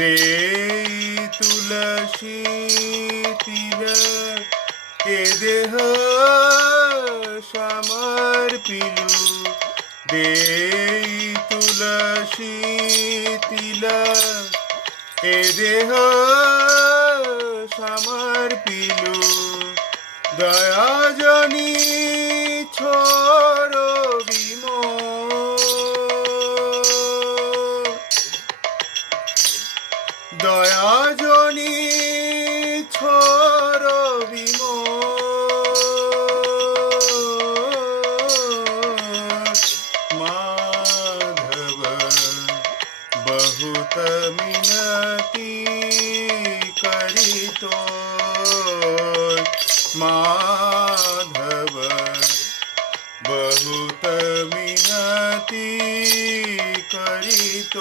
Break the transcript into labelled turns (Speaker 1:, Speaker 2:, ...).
Speaker 1: दे तुलसी तिलक के देह समर्पिलु दे तुलसी तिलक के देह समर्पिलु दया जनी দয়াজনী ছর বিমো মাধব বহুত মিনতি করিত মাধব বহুত মিনতি করিত